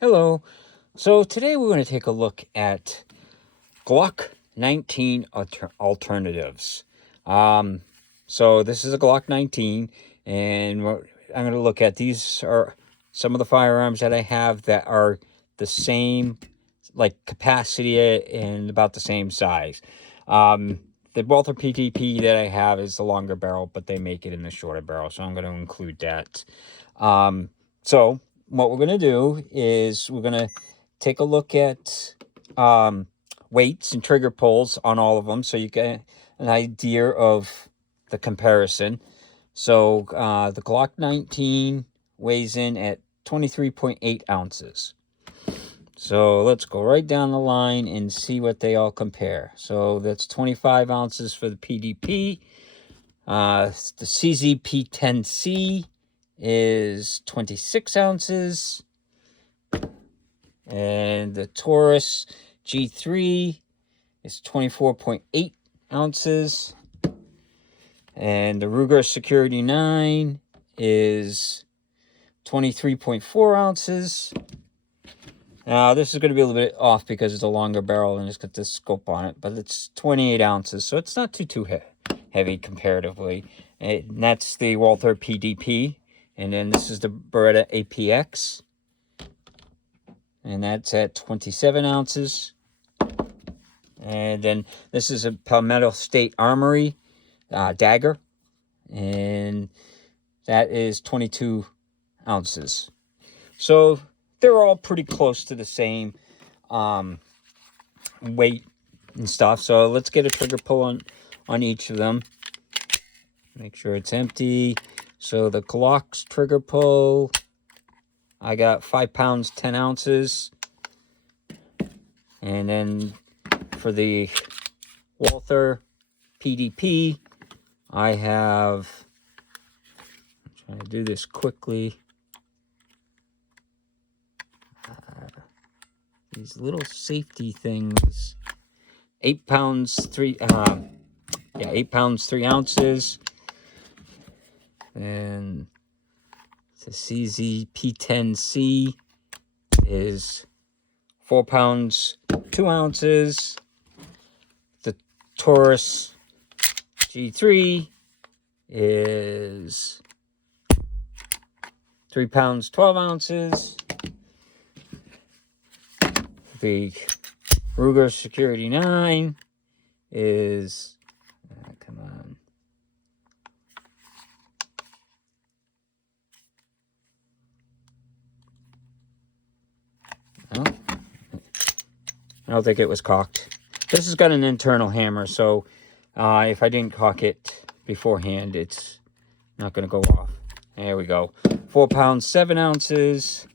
Hello. So today we're going to take a look at Glock 19 alternatives. So this is a Glock 19, and what I'm going to look at, these are some of the firearms that I have that are the same, like capacity and about the same size. The Walther PDP that I have is the longer barrel, but they make it in the shorter barrel, so I'm going to include that. So what we're going to do is we're going to take a look at weights and trigger pulls on all of them, so you get an idea of the comparison. So the Glock 19 weighs in at 23.8 ounces. So let's go right down the line and see what they all compare. So that's 25 ounces for the PDP. The CZP-10C is 26 ounces. And the Taurus G3 is 24.8 ounces. And the Ruger Security 9 is 23.4 ounces. Now, this is going to be a little bit off because it's a longer barrel and it's got this scope on it, but it's 28 ounces, so it's not too heavy comparatively. And that's the Walther PDP. And then this is the Beretta APX. And that's at 27 ounces. And then this is a Palmetto State Armory dagger. And that is 22 ounces. So they're all pretty close to the same weight and stuff. So let's get a trigger pull on each of them. Make sure it's empty. So the Glock's trigger pull, I got 5 pounds, 10 ounces. And then for the Walther PDP, I have, I'm trying to do this quickly. These little safety things, 8 pounds, 3 ounces. And the CZP-10C is 4 pounds, 2 ounces. The Taurus G3 is 3 pounds, 12 ounces. The Ruger Security 9 is, come on. Oh, I don't think it was cocked. This has got an internal hammer, so if I didn't cock it beforehand, it's not going to go off. There we go. 4 pounds, 7 ounces.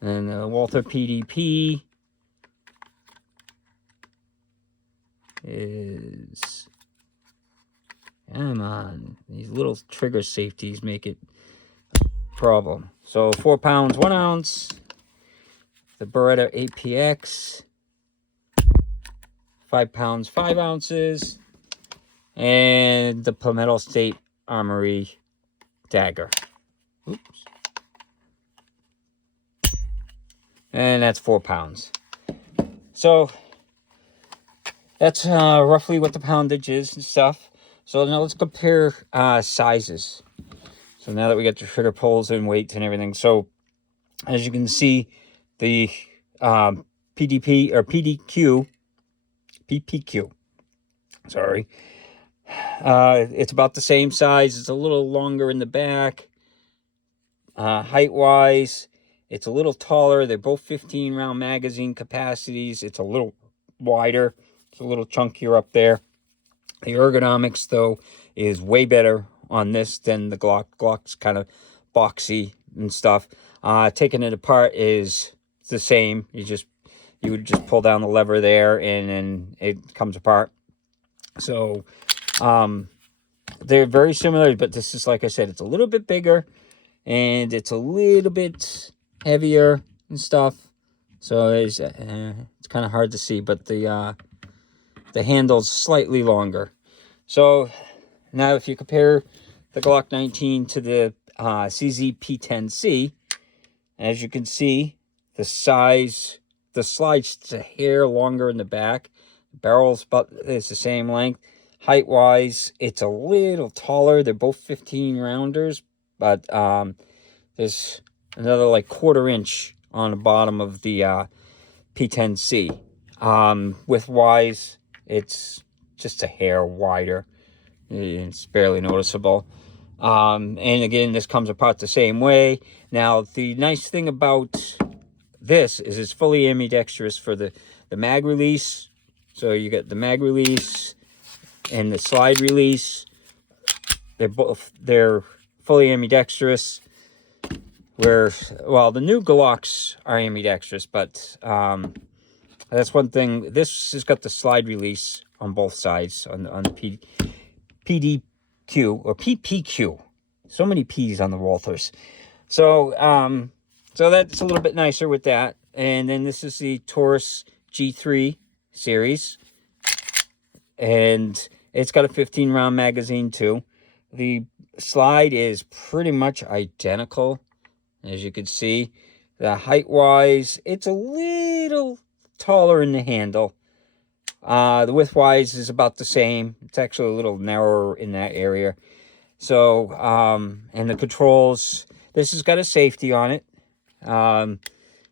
And the Walther PDP is, come on, these little trigger safeties make it a problem. So 4 pounds, 1 ounce. The Beretta APX, 5 pounds, 5 ounces. And the Palmetto State Armory dagger. Oops. And that's 4 pounds. So that's roughly what the poundage is and stuff. So now let's compare sizes. So now that we got the trigger pulls and weights and everything. So as you can see, the PDP or PPQ, sorry. It's about the same size. It's a little longer in the back. Height-wise, it's a little taller. They're both 15-round magazine capacities. It's a little wider. It's a little chunkier up there. The ergonomics, though, is way better on this than the Glock. Glock's kind of boxy and stuff. Taking it apart is the same. You would just pull down the lever there, and then it comes apart. So they're very similar, but this is, like I said, it's a little bit bigger, and it's a little bit heavier and stuff. So it's kind of hard to see, but the handle's slightly longer. So now if you compare the Glock 19 to the CZP-10C, As you can see, the size, the slide's just a hair longer in the back. The barrel's about, it's the same length. Height-wise, it's a little taller. They're both 15 rounders, but there's another like 1/4 inch on the bottom of the P10C. Width-wise, it's just a hair wider. It's barely noticeable. And again, this comes apart the same way. Now, the nice thing about this is it's fully ambidextrous for the mag release. So you get the mag release and the slide release. They're fully ambidextrous. Where, well, the new Glocks are ambidextrous, but that's one thing. This has got the slide release on both sides on the PDQ or PPQ. So many P's on the Walthers. So so that's a little bit nicer with that. And then this is the Taurus G3 series, and it's got a 15 round magazine too. The slide is pretty much identical, as you can see. The height wise, it's a little taller in the handle. The width wise is about the same. It's actually a little narrower in that area. So and the controls, this has got a safety on it,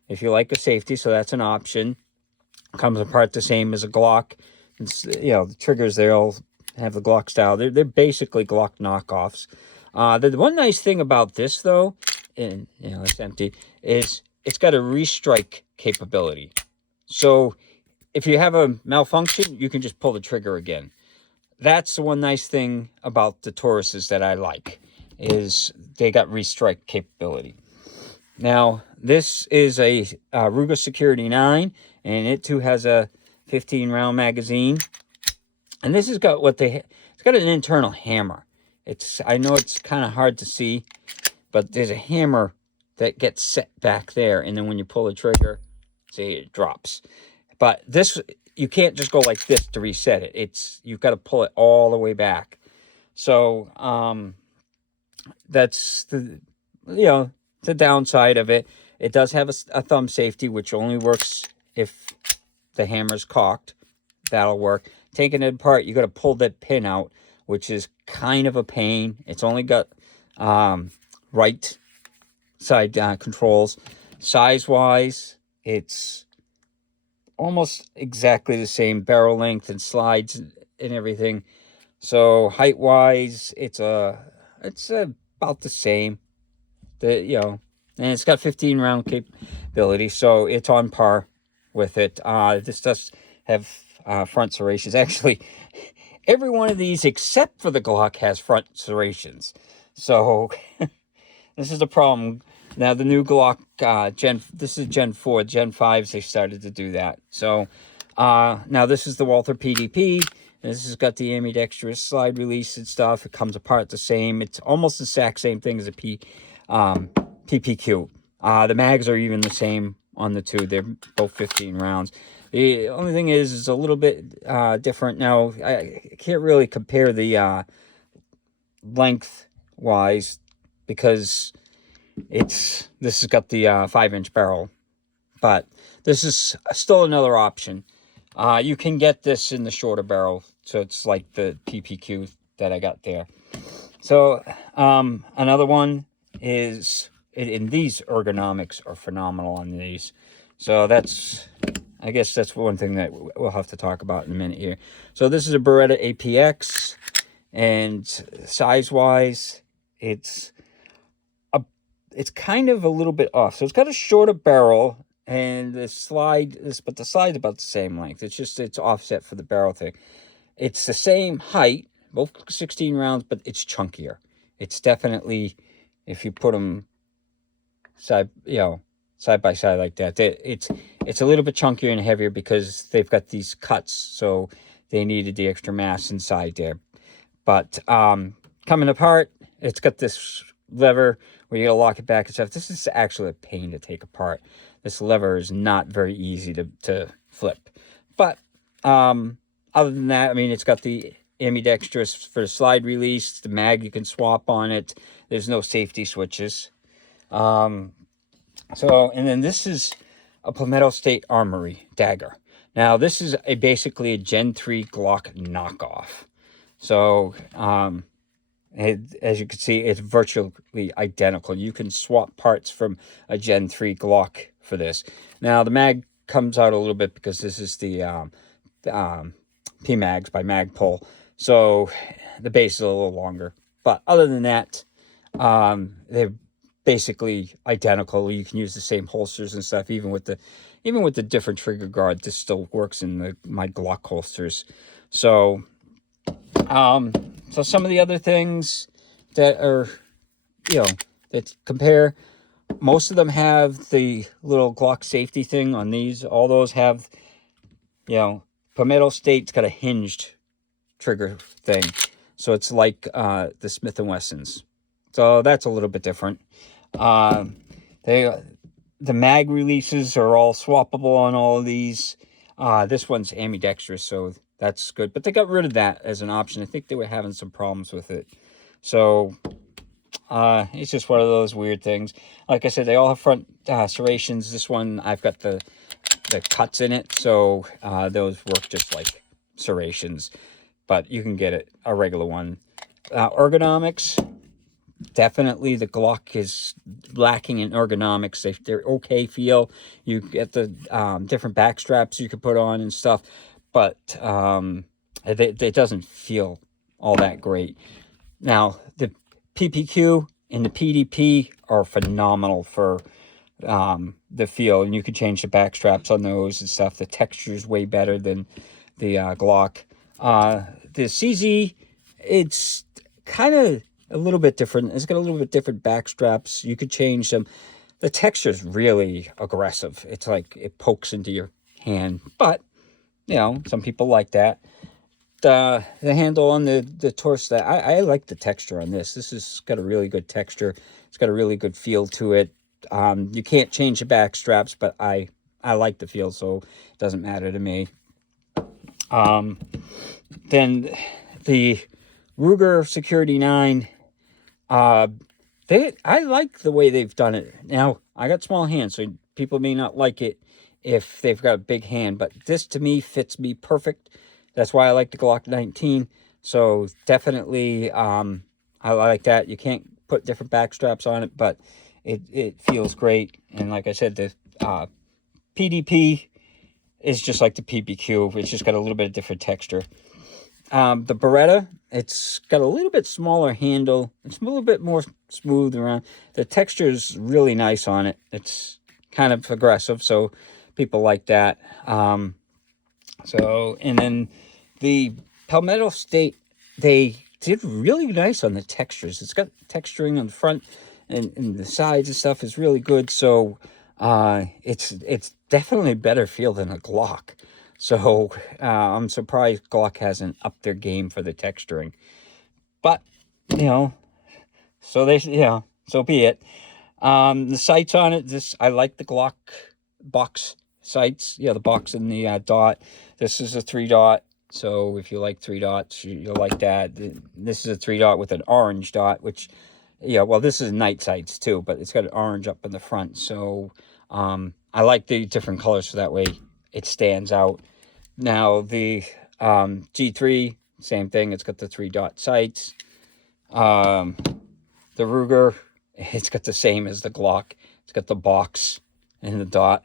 if you like a safety, so that's an option. Comes apart the same as a Glock. It's, you know, the triggers there'll have the Glock style. They're basically Glock knockoffs. The one nice thing about this though, and you know it's empty, is it's got a restrike capability. So if you have a malfunction, you can just pull the trigger again. That's the one nice thing about the Tauruses that I like, is they got restrike capability. Now, this is a Ruger Security 9, and it too has a 15 round magazine. And this has got it's got an internal hammer. I know it's kind of hard to see, but there's a hammer that gets set back there, and then when you pull the trigger, see, it drops. But this, you can't just go like this to reset it. You've got to pull it all the way back. So that's the downside of it. It does have a thumb safety, which only works if the hammer's cocked. That'll work. Taking it apart, you got to pull that pin out, which is kind of a pain. It's only got right side controls. Size-wise, it's almost exactly the same barrel length and slides and everything. So height-wise, it's about the same. And it's got 15 round capability, so it's on par with it. This does have front serrations. Actually, every one of these except for the Glock has front serrations. So this is the problem. Now the new Glock this is Gen 4, Gen 5s, they started to do that. So now this is the Walther PDP. This has got the ambidextrous slide release and stuff. It comes apart the same. It's almost the exact same thing as a PPQ. The mags are even the same on the two. They're both 15 rounds. The only thing is it's a little bit different. Now, I can't really compare the length-wise because this has got the 5-inch barrel. But this is still another option. You can get this in the shorter barrel, so it's like the PPQ that I got there. So another one is, and these ergonomics are phenomenal on these. So I guess that's one thing that we'll have to talk about in a minute here. So this is a Beretta APX, and size-wise, it's kind of a little bit off. So it's got a shorter barrel, and but the slide's about the same length. It's offset for the barrel thing. It's the same height, both 16 rounds, but it's chunkier. It's definitely, if you put them side by side like that, it's a little bit chunkier and heavier because they've got these cuts, so they needed the extra mass inside there. But coming apart, it's got this lever where you gotta lock it back and stuff. This is actually a pain to take apart. This lever is not very easy to flip. But other than that, I mean, it's got the ambidextrous for the slide release. The mag you can swap on it. There's no safety switches. So, and then this is a Palmetto State Armory dagger. Now, this is basically a Gen 3 Glock knockoff. So, as you can see, it's virtually identical. You can swap parts from a Gen 3 Glock for this. Now, the mag comes out a little bit because this is the P-Mags by Magpul. So, the base is a little longer. But other than that, they're basically identical. You can use the same holsters and stuff, even with the different trigger guard. This still works in my Glock holsters. So, so some of the other things that are, that compare. Most of them have the little Glock safety thing on these. All those have, Palmetto State's got a hinged trigger thing. So it's like the Smith & Wessons. So that's a little bit different. The mag releases are all swappable on all of these. This one's ambidextrous, so that's good. But they got rid of that as an option. I think they were having some problems with it. So it's just one of those weird things. Like I said, they all have front serrations. This one, I've got the cuts in it, so those work just like serrations. But you can get a regular one. Ergonomics, definitely the Glock is lacking in ergonomics. They're okay feel. You get the different back straps you can put on and stuff, but it doesn't feel all that great. Now, the PPQ and the PDP are phenomenal for the feel, and you can change the back straps on those and stuff. The texture is way better than the Glock. The CZ, it's kind of a little bit different. It's got a little bit different back straps. You could change them. The texture is really aggressive. It's like it pokes into your hand, but some people like that. The handle on the torso, I like the texture on this. This has got a really good texture. It's got a really good feel to it. You can't change the back straps, but I like the feel, so it doesn't matter to me. Then the Ruger Security 9, I like the way they've done it. Now, I got small hands, so people may not like it if they've got a big hand, but this to me fits me perfect. That's why I like the Glock 19. So definitely, I like that. You can't put different back straps on it, but it feels great. And like I said, the PDP is just like the PPQ. It's just got a little bit of different texture. The Beretta, it's got a little bit smaller handle. It's a little bit more smooth around. The texture is really nice on it. It's kind of aggressive, so people like that. And then the Palmetto State, they did really nice on the textures. It's got texturing on the front and the sides and stuff is really good. So it's definitely better feel than a Glock. So I'm surprised Glock hasn't upped their game for the texturing. But, so so be it. The sights on it, I like the Glock box sights. Yeah, the box and the dot. This is a 3-dot. So if you like 3 dots, you'll like that. This is a 3-dot with an orange dot, which, this is night sights too, but it's got an orange up in the front. So I like the different colors, so that way it stands out. Now the G3, same thing. It's got the 3-dot sights. The Ruger, it's got the same as the Glock. It's got the box and the dot.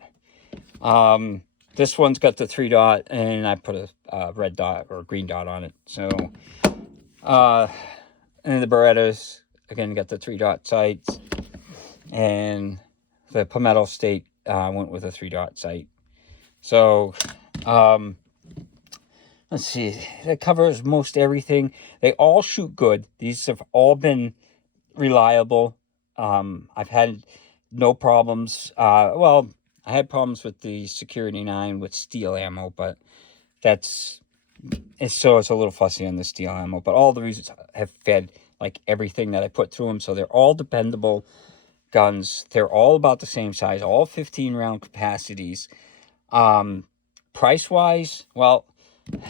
This one's got the 3-dot, and I put a red dot or a green dot on it. So, and the Berettas, again, got the 3-dot sights. And the Palmetto State went with a 3-dot sight. So, let's see. That covers most everything. They all shoot good. These have all been reliable. I've had no problems. I had problems with the Security 9 with steel ammo, but it's a little fussy on the steel ammo. But all the reasons have fed like everything that I put through them, so they're all dependable guns. They're all about the same size, all 15-round capacities. Price-wise,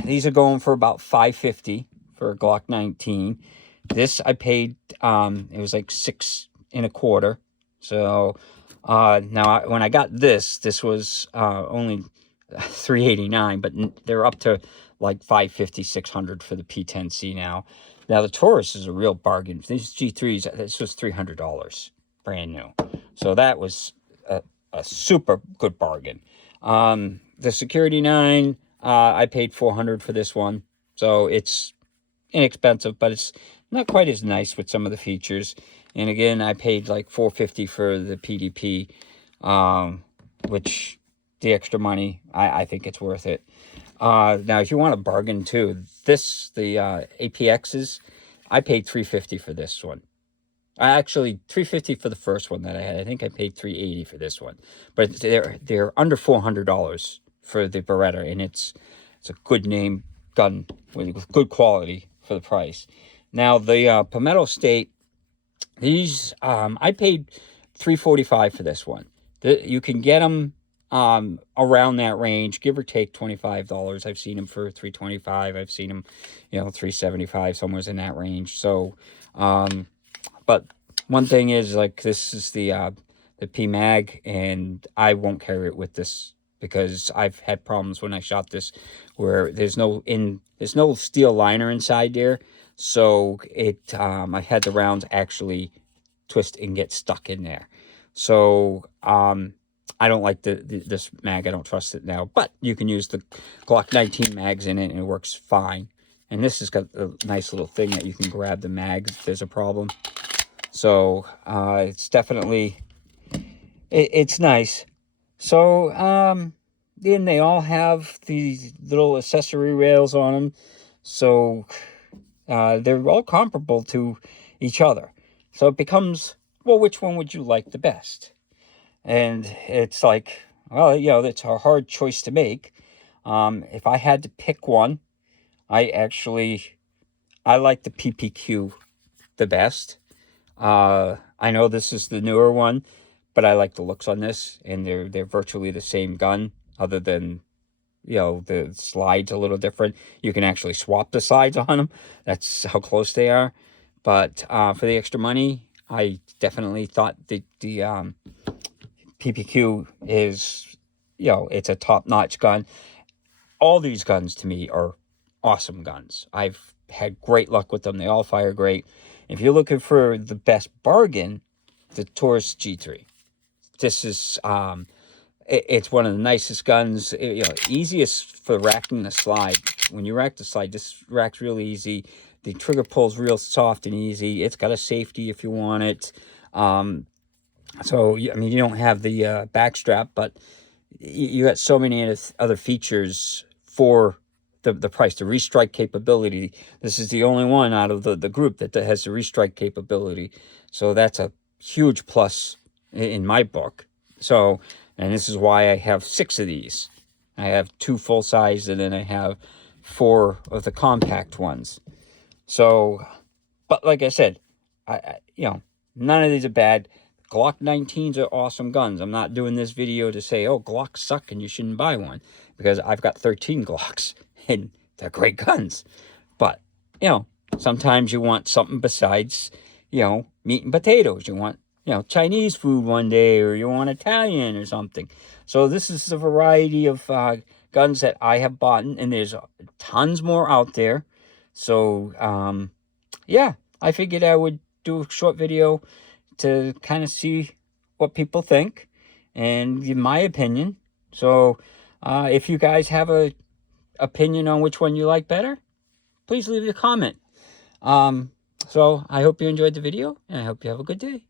these are going for about $550 for a Glock 19. This I paid, it was like $6.25. So Now, when I got this was only $389, but they're up to like $550, $600 for the P10C now. Now, the Taurus is a real bargain. These G3s, this was $300, brand new. So that was a super good bargain. The Security 9, I paid $400 for this one. So it's inexpensive, but it's not quite as nice with some of the features. And again, I paid like $450 for the PDP, which the extra money, I think it's worth it. Now, if you want a bargain too, the APXs, I paid $350 for this one. Actually, $350 for the first one that I had. I think I paid $380 for this one, but they're under $400 for the Beretta, and it's a good name gun with good quality for the price. Now, the Palmetto State, these I paid $345 for this one. You can get them around that range, give or take $25. I've seen them for $325. I've seen them, $375, somewhere in that range. So, but one thing is, like, this is the P-Mag, and I won't carry it with this because I've had problems when I shot this where there's no steel liner inside there. So I had the rounds actually twist and get stuck in there. So I don't like this mag. I don't trust it now. But you can use the Glock 19 mags in it, and it works fine. And this has got a nice little thing that you can grab the mags if there's a problem. So it's definitely, it's nice. So then they all have these little accessory rails on them. So they're all comparable to each other. So it becomes, well, which one would you like the best? And it's like, well, it's a hard choice to make. If I had to pick one, I like the PPQ the best. I know this is the newer one, but I like the looks on this, and they're virtually the same gun, other than, the slides a little different. You can actually swap the slides on them. That's how close they are. But for the extra money, I definitely thought the PPQ is, it's a top-notch gun. All these guns to me are awesome guns. I've had great luck with them. They all fire great. If you're looking for the best bargain, the Taurus G3. This is it's one of the nicest guns. Easiest for racking the slide. When you rack the slide, this racks really easy. The trigger pulls real soft and easy. It's got a safety if you want it. So you don't have the back strap, but you got so many other features for the price. The restrike capability, this is the only one out of the group that has the restrike capability. So that's a huge plus in my book. So, and this is why I have 6 of these. I have 2 full size, and then I have 4 of the compact ones. So, but like I said, none of these are bad. Glock 19s are awesome guns. I'm not doing this video to say, oh, Glocks suck and you shouldn't buy one, because I've got 13 Glocks and they're great guns. But, sometimes you want something besides, meat and potatoes. You want, Chinese food one day, or you want Italian or something. So this is a variety of guns that I have bought, and there's tons more out there. So, yeah, I figured I would do a short video to kind of see what people think and give my opinion. So if you guys have a opinion on which one you like better, please leave a comment. So I hope you enjoyed the video, and I hope you have a good day.